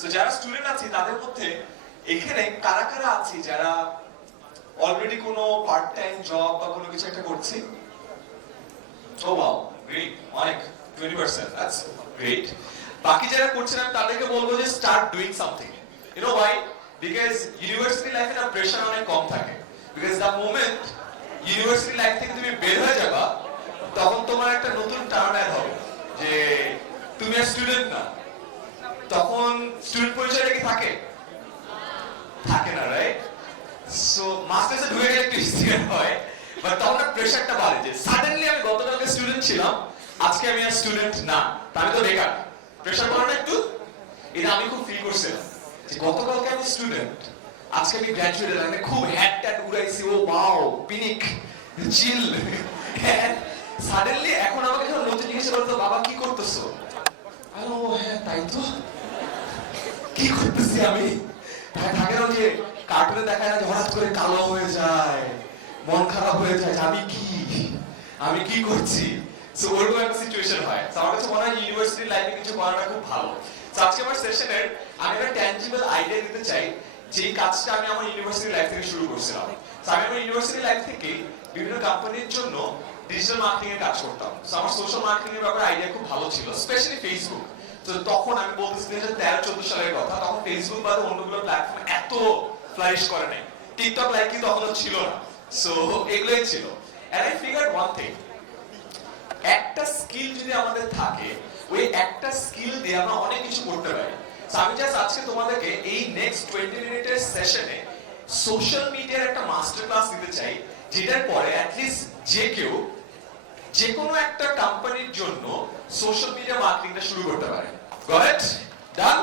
So যারা student আছি তাদের মধ্যে এখানে কারা কারা আছি যারা অলরেডি কোনো পার্ট টাইম জব বা কোনো কিছু একটা করছি? ও ওয়াও, গ্রেট, অনেক 20%, দ্যাটস গ্রেট। বাকি যারা করছেন আমি তাদেরকে বলবো যে start doing something. You know why? Because university লাইফে না প্রেশার অনেক কম থাকে। Because the moment university life থেকে তুমি বের হয়ে যাবা তখন তোমার একটা নতুন টার্ন অ্যাড হবে যে তুমি আর স্টুডেন্ট না। তখন স্টুডেন্ট পরিচয়টা কি থাকে? থাকে না, রাইট? সো মাস্টার্সে ঢুকে গেলে একটু ইজিয়ার হয়, বাট তখন প্রেশারটা বাড়ে যে সাডেনলি আমি গতকালকে স্টুডেন্ট ছিলাম, আজকে আমি আর স্টুডেন্ট না, আমি তো বেকার। প্রেশার পড়ে না একটু? এটা আমি খুব ফিল করছিলাম যে গতকালকে আমি স্টুডেন্ট, আজকে আমি গ্র্যাজুয়েটেড, মানে খুব হ্যাট ট্যাট উড়াইছি, ও ওয়াও পিনিক চিল। সাডেনলি এখন আমাকে যখন নতুন জিজ্ঞেস করতো বাবা কি করতেছো, আরে ও হ্যাঁ তাই তো, কি করতেছি আমি? থাকে না যে কার্টুনে দেখায় না যে হঠাৎ করে কালো হয়ে যায়, মন খারাপ হয়ে যায়, আমি কি করছি? সো ওরকম একটা সিচুয়েশন হয়। সো আমার কাছে মনে হয় ইউনিভার্সিটি লাইফে কিছু করাটা খুব ভালো। সো আজকে আমার সেশনের আমি একটা ট্যানজিবল আইডিয়া দিতে চাই যে কাজটা আমি আমার ইউনিভার্সিটি লাইফ থেকে শুরু করছিলাম। সো আমি আমার ইউনিভার্সিটি লাইফ থেকে বিভিন্ন কোম্পানির জন্য ডিজিটাল মার্কেটিং এর কাজ করতাম। সো আমার সোশ্যাল মার্কেটিং এর ব্যাপারে আইডিয়া খুব ভালো ছিল, স্পেশালি ফেসবুক। তো তখন আমি বলতেছি 2013-14 সালের কথা, তখন ফেসবুক বাদে অন্যগুলো প্ল্যাটফর্ম এত ফ্লারিশ করে নাই, টিকটক লাইক কি তখনও ছিল না। সো এগুলোই ছিল। And I figured one thing, একটা স্কিল যদি আমাদের থাকে, ওই একটা স্কিল দিয়ে আমরা অনেক কিছু করতে পারি। সো আমি জাস্ট আজকে তোমাদেরকে এই নেক্সট 20 মিনিটের সেশনে সোশ্যাল মিডিয়ার একটা মাস্টার ক্লাস দিতে চাই, যেটার পরে অ্যাটলিস্ট যে কেউ যে কোনো একটা কোম্পানির জন্য সোশ্যাল মিডিয়া মার্কেটিংটা শুরু করতে পারে। Got it? ডান?